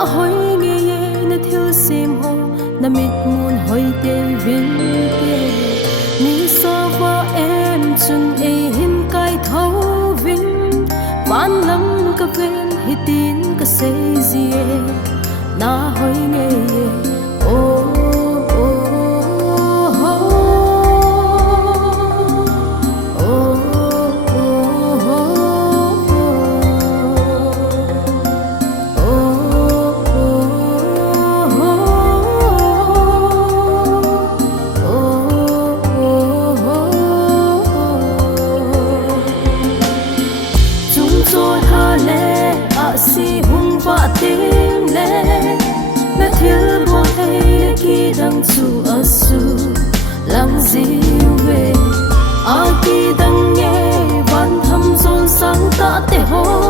a hoi nge ye na thil sim ho na mit mun hoi te vin te ni so va em chun e hin kai thau vin van lam ka ven hitin ka se zie na hoi nge ye o si hung va tim le na thil bo hey ki dang chu asu lang ziu ve a ki dang nge van tham zon sang ta te ho